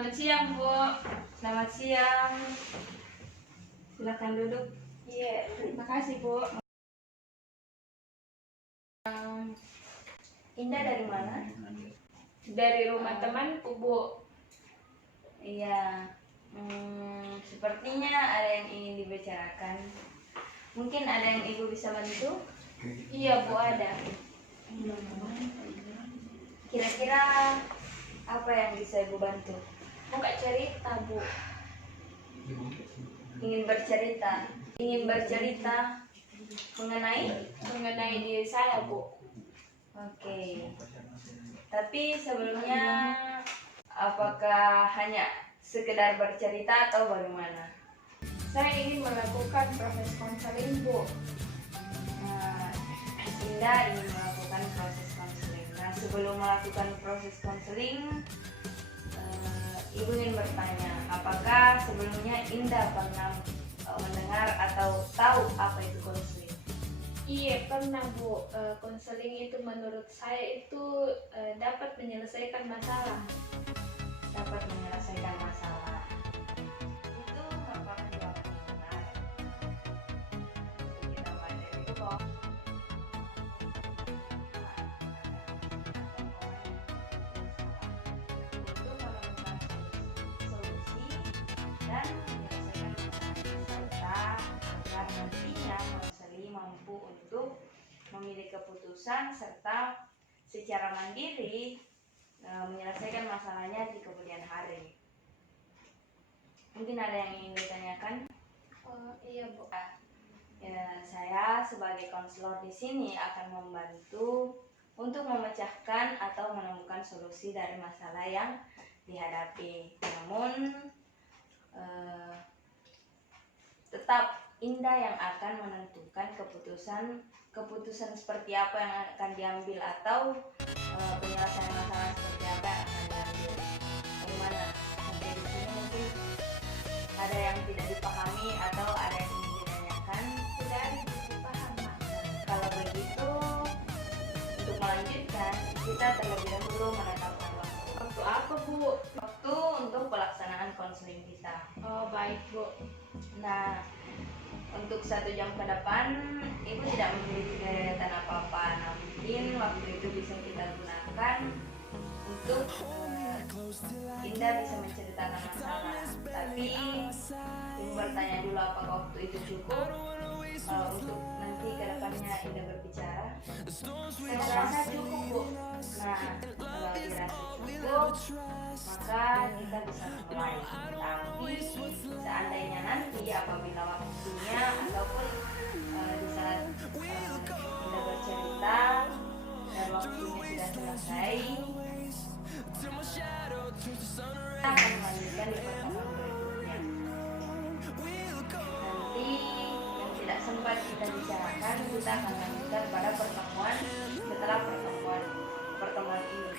Selamat siang, Bu. Selamat siang. Silakan duduk. Iya, terima kasih, Bu. Indah dari mana? Dari rumah temanku, Bu. Iya. Sepertinya ada yang ingin dibicarakan. Mungkin ada yang Ibu bisa bantu? Iya, Bu, ada. Kira-kira apa yang bisa Ibu bantu? Buka cerita, Bu. Ingin bercerita Mengenai diri saya, Bu. Oke. Tapi sebelumnya apakah hanya sekedar bercerita atau bagaimana? Saya ingin melakukan proses konseling, Bu. Nah, Indah ingin melakukan proses konseling. Nah, sebelum melakukan proses konseling, Ibu ingin bertanya, apakah sebelumnya Indah pernah mendengar atau tahu apa itu konseling? Iya, pernah, Bu. Konseling itu menurut saya itu dapat menyelesaikan masalah. Dapat menyelesaikan masalah. Itu merupakan jawaban yang benar. Kita mulai dari itu kok. Untuk menemukan solusi dan menyelesaikan masalah serta agar nantinya konseli mampu untuk memilih keputusan serta secara mandiri menyelesaikan masalahnya di kemudian hari. Mungkin ada yang ingin ditanyakan? Iya, Bu. Ya, saya sebagai konselor di sini akan membantu untuk memecahkan atau menemukan solusi dari masalah yang dihadapi. Namun tetap Indah yang akan menentukan keputusan seperti apa yang akan diambil atau penyelesaian masalah seperti apa yang akan diambil. Bagaimana? Sampai di sini mungkin ada yang tidak dipahami atau ada yang ingin ditanyakan. Sudah dipaham, Mak. Kalau begitu, untuk melanjutkan kita terlebih dahulu menetapkan waktu. Waktu apa, Bu? Waktu untuk pelaksanaan konseling kita. Oh, baik, Bu. Nah, untuk 1 jam ke depan, Ibu tidak memiliki kegiatan apa-apa. Nah, mungkin waktu itu bisa kita gunakan untuk Indah bisa menceritakan masalah. Tapi Ibu bertanya dulu apakah waktu itu cukup untuk nanti ke depannya Indah berbicara. Saya rasa cukup, Bu. Nah, kalau dirasa cukup, maka kita bisa mulai. Tapi seandainya nanti apabila waktunya ataupun di saat Indah bercerita dan waktunya sudah selesai, kita akan melanjutkan di pertemuan berikutnya. Nanti yang tidak sempat kita bicarakan, kita akan lanjutkan pada pertemuan setelah pertemuan ini.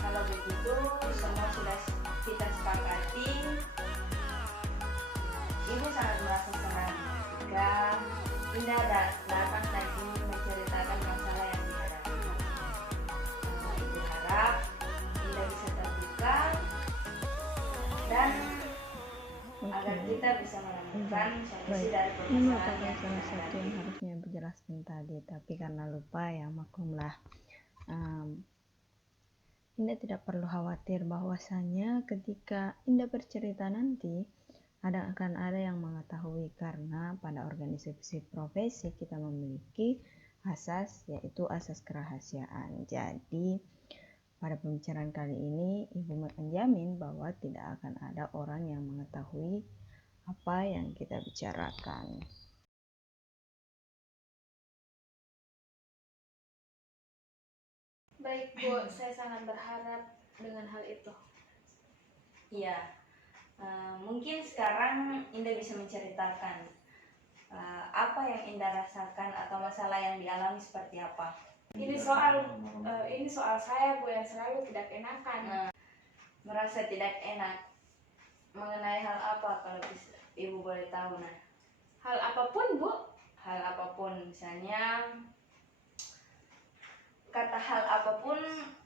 Kalau begitu semua sudah kita sepakati, Ibu sangat merasa senang jika Indah datang dan ingin menceritakan masalah yang dihadapi. Ibu harap Indah bisa terbuka dan agar kita bisa menemukan solusi dari Ini permasalahan merupakan yang salah satu dihadapi. yang harusnya Ibu jelaskan tadi, tapi karena lupa ya maklumlah. Indah tidak perlu khawatir bahwasanya ketika Indah bercerita nanti akan ada yang mengetahui, karena pada organisasi profesi kita memiliki asas, yaitu asas kerahasiaan. Jadi pada pembicaraan kali ini Ibu menjamin bahwa tidak akan ada orang yang mengetahui apa yang kita bicarakan. Baik, Bu. Saya sangat berharap dengan hal itu. Iya, mungkin sekarang Indah bisa menceritakan apa yang Indah rasakan atau masalah yang dialami seperti apa. Ini soal saya, Bu, yang selalu tidak enakan. Merasa tidak enak mengenai hal apa kalau Ibu boleh tahu? Nah, Hal apapun, Bu. hal apapun, misalnya kata hal apapun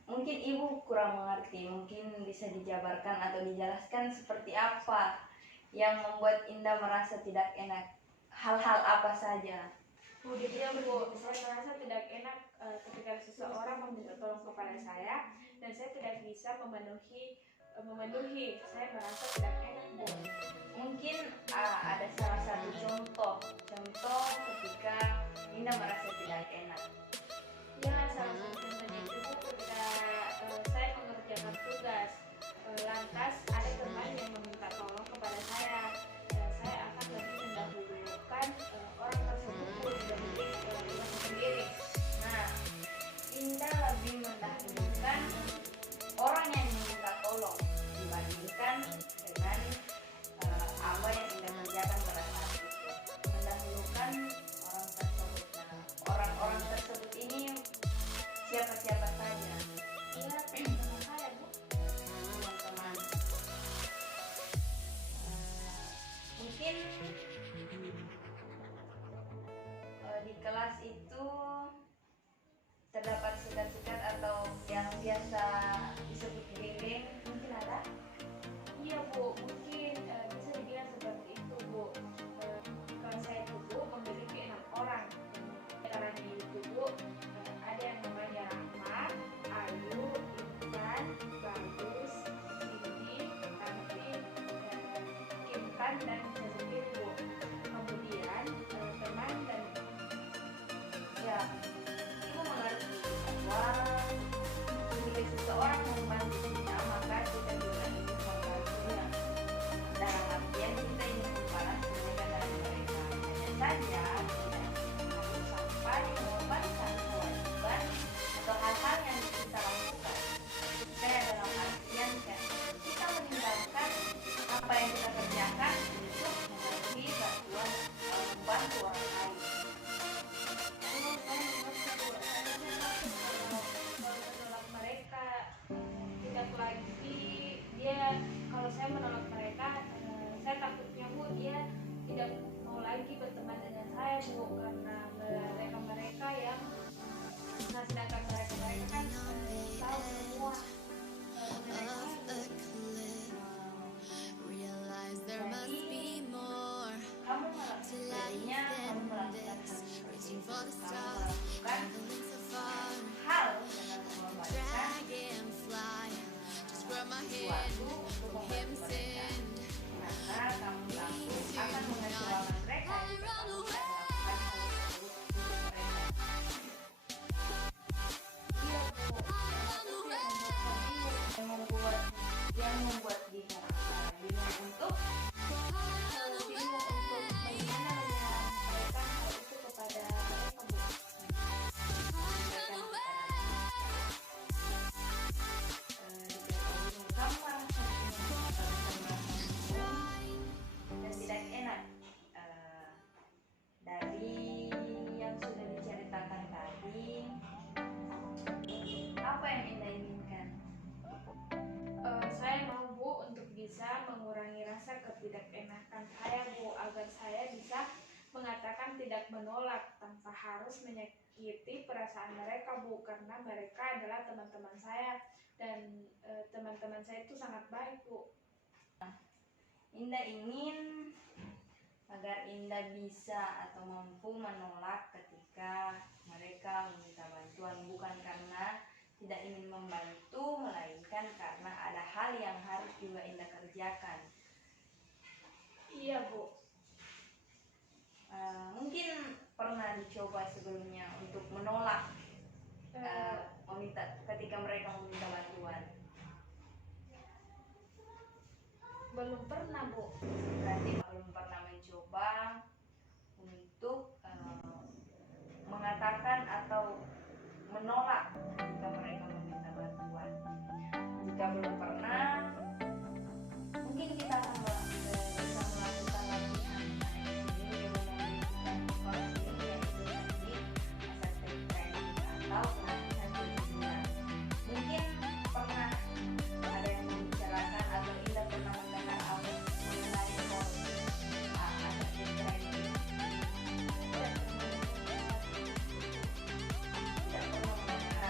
mungkin ibu kurang mengerti, mungkin bisa dijabarkan atau dijelaskan seperti apa yang membuat Indah merasa tidak enak, hal-hal apa saja? Iya Bu, saya merasa tidak enak ketika seseorang meminta tolong kepada saya dan saya tidak bisa memenuhi. Saya merasa tidak enak Bu. Mungkin ada salah satu contoh ketika Indah merasa tidak enak. Ya, salah satu contohnya itu Bu, ketika saya mengerjakan tugas, lantas ada teman yang meminta tolong kepada saya. Saya akan lebih mendahulukan orang tersebut Bu dibanding tugas sendiri. Nah, Indah lebih mendahulukan orang yang meminta tolong dibandingkan dengan apa yang Indah kerjakan pada saat itu. Mendahulukan orang tersebut. Nah, orang-orang tersebut ini siapa-siapa saja? Iya, teman-teman saya Bu. Teman-teman. Mungkin di kelas itu terdapat sikat-sikat atau yang biasa disebut geng, mungkin ada? Iya Bu, mungkin bisa dibilang seperti itu Bu. Kelas saya itu Bu memiliki 6 orang. Karena itu Bu, ada yang namanya Rahmat, Ayu, Intan, Bagus, Cindy, Tanti, Kintan, dan Sesuki Bu. Kemudian teman dan Ya, ibu mengerti bahwa jika seseorang membantu kita, maka kita juga ingin membantunya. Dalam artian kita ingin membalas kebaikan dari mereka. Hanya saja tidak harus sampai mengorbankan kewajiban atau hal-hal yang kita lakukan. Saya dalam artian kan, kita meninggalkan apa yang kita kerjakan untuk memberi bantuan membantu orang lain. saya mengerti Bu. Saya takut kalau menolak mereka tidak lagi kalau saya menolak mereka, saya takutnya Bu dia tidak mau lagi berteman dengan saya Bu, karena mereka yang sedangkan mereka kan tahu semua mengenai Jadi kamu jadinya kamu melakukan hal seperti itu. Kamu melakukan hal dengan mengorbankan sesuatu untuk membantu mereka, karena kamu takut akan mengecewakan mereka jika kamu tidak melakukan hal tersebut untuk mereka. Iya Bu, yang membuat bingung untuk bingung untuk bagaimana menyampaikan hal itu kepada mereka Bu. kamu merasa dan tidak enak dari yang sudah diceritakan tadi, apa yang Indah inginkan? Saya mau Bu untuk bisa mengurangi rasa ketidakenakan saya Bu, agar saya bisa mengatakan tidak menolak tanpa harus menyakiti perasaan mereka Bu, karena mereka adalah teman-teman saya dan teman-teman saya itu sangat baik Bu. Indah ingin agar Indah bisa atau mampu menolak ketika mereka meminta bantuan, bukan karena tidak ingin membantu, melainkan karena ada hal yang harus juga Indah kerjakan. Iya Bu. Mungkin pernah dicoba sebelumnya untuk menolak ketika mereka meminta bantuan. Belum pernah Bu. Berarti belum pernah mencoba untuk mengatakan atau menolak ketika mereka meminta bantuan. Jika belum pernah, mungkin kita akan bisa melakukan latihan ini yang memiliki yaitu nanti assessment training atau pelatihan kejujuran. Mungkin pernah ada yang membicarakan atau Indah pernah mendengar apa mengenai assessment training. Tidak pernah mendengar.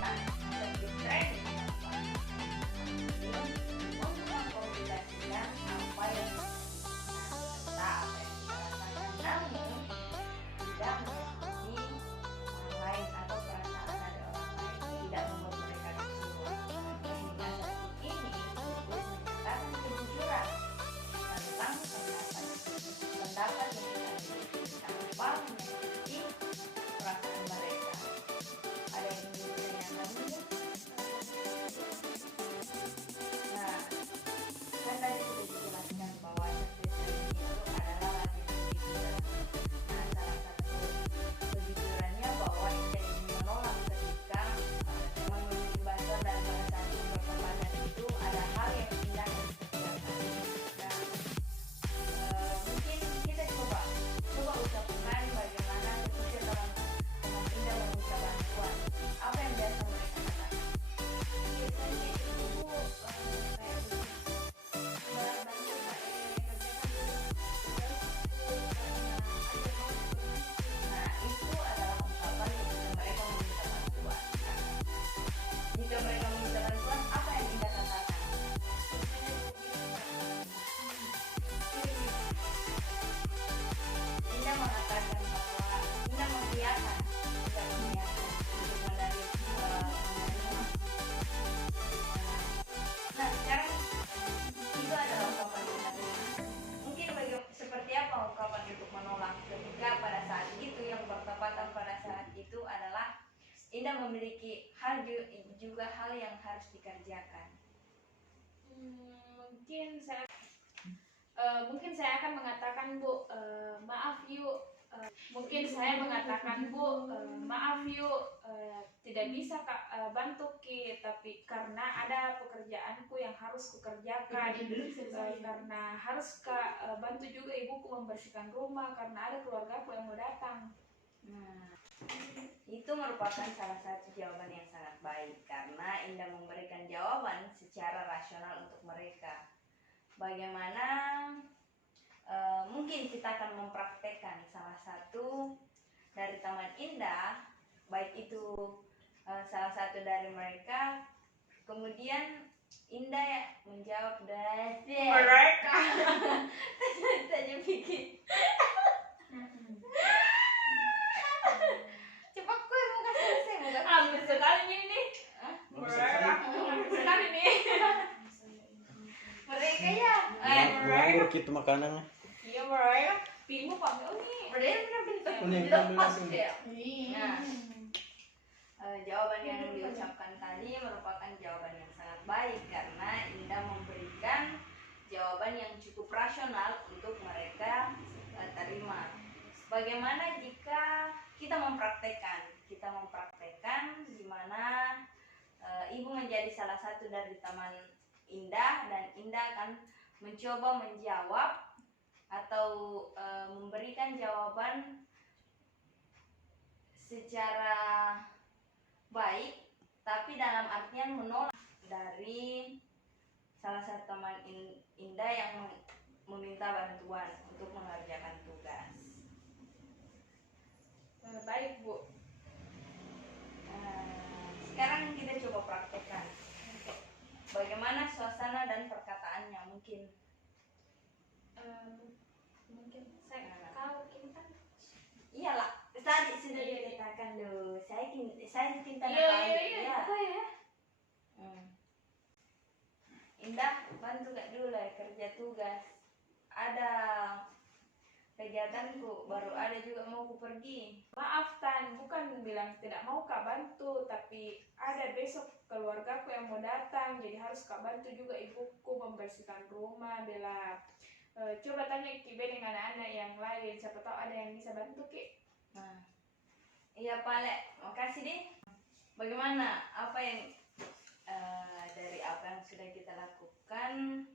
juga hal yang harus dikerjakan? Mungkin saya akan mengatakan Bu, maaf yuk. Mungkin saya mengatakan Bu, maaf yuk, tidak bisa Kak bantu Ki, tapi karena ada pekerjaanku yang harus kukerjakan, karena harus Kak bantu juga ibuku membersihkan rumah karena ada keluargaku yang mau datang. Nah, itu merupakan salah satu jawaban yang sangat baik karena Indah memberikan jawaban secara rasional untuk mereka. Bagaimana mungkin kita akan mempraktekkan salah satu dari teman Indah, baik itu salah satu dari mereka, kemudian Indah ya menjawab dari Mereka. saja bikin cepat kue muka selesai muka Hampir sekali ini nih. Mereka. Hampir sekali nih. mereka ya Nganggur gitu makanannya. Iya mereka. Pilihmu pakai nih. mereka benar-benar Kuning langsung. Nah, jawaban yang diucapkan tadi merupakan jawaban yang sangat baik karena Indah memberikan jawaban yang cukup rasional untuk mereka terima. Bagaimana jika kita mempraktekkan di mana ibu menjadi salah satu dari teman Indah dan Indah akan mencoba menjawab atau memberikan jawaban secara baik, tapi dalam artian menolak dari salah satu teman Indah yang meminta bantuan untuk mengerjakan tugas. Baik Bu. Sekarang kita coba praktekkan bagaimana suasana dan perkataannya mungkin. Mungkin saya kalau kita Iyalah, tadi sudah dikatakan loh. Saya cinta iya. Indah, bantu Kak dulu lah kerja tugas. Ada kegiatanku, baru ada juga mau ku pergi. maaf Tan, bukan bilang tidak mau Kak bantu, tapi ada besok keluargaku yang mau datang, jadi harus Kak bantu juga ibuku membersihkan rumah. Bella, coba tanya Ki Ben dengan anak-anak yang lain, siapa tahu ada yang bisa bantu Ki. Nah, iya Pak Le, makasih deh. Bagaimana? Apa yang dari apa yang sudah kita lakukan?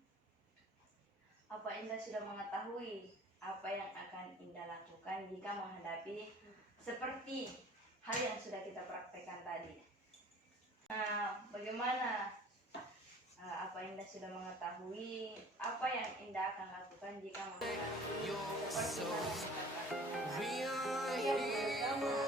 Apa Indah sudah mengetahui apa yang akan Indah lakukan jika menghadapi seperti hal yang sudah kita praktekkan tadi? Nah, bagaimana? Apa Indah sudah mengetahui apa yang Indah akan lakukan jika menghadapi seperti hal yang kita praktekkan?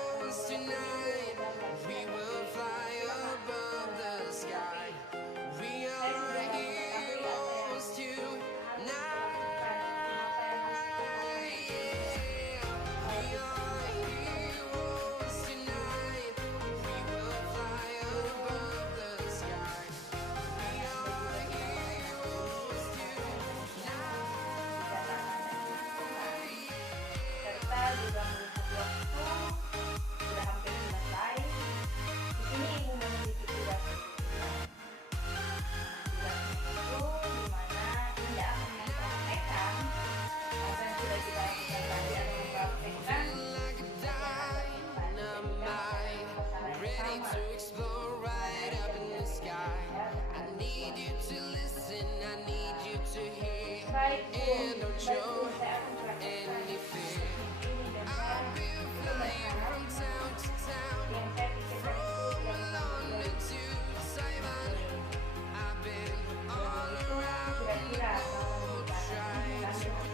Baik Bu, saya akan praktekkan ini dan saya berharap yang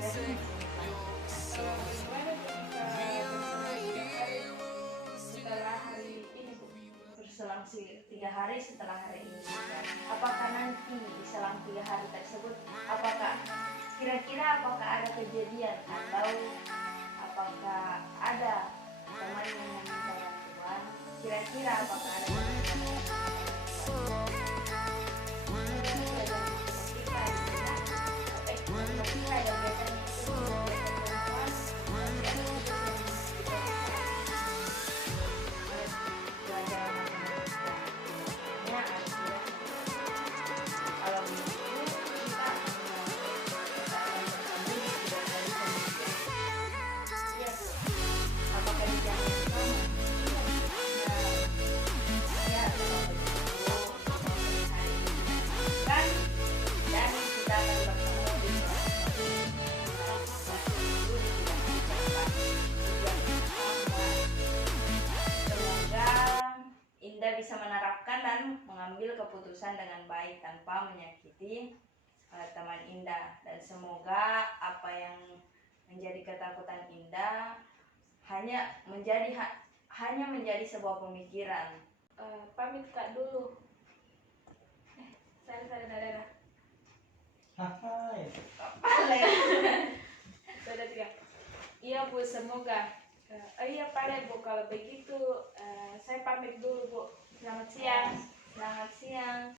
saya pikirkan itu kira-kira setelah hari ini Bu. Berselang 3 hari setelah hari ini, apakah nanti di selang 3 hari tersebut, kira-kira apakah ada kejadian atau apakah ada teman yang meminta bantuan? Kira-kira apakah ada teman yang meminta bantuan? mengambil keputusan dengan baik tanpa menyakiti teman Indah, dan semoga apa yang menjadi ketakutan Indah hanya menjadi sebuah pemikiran. Pamit Kak dulu. Dadah. Hai. Dadah juga. Iya Bu, semoga. Iya Pak Bu, kalau begitu saya pamit dulu Bu. Selamat siang. Selamat siang.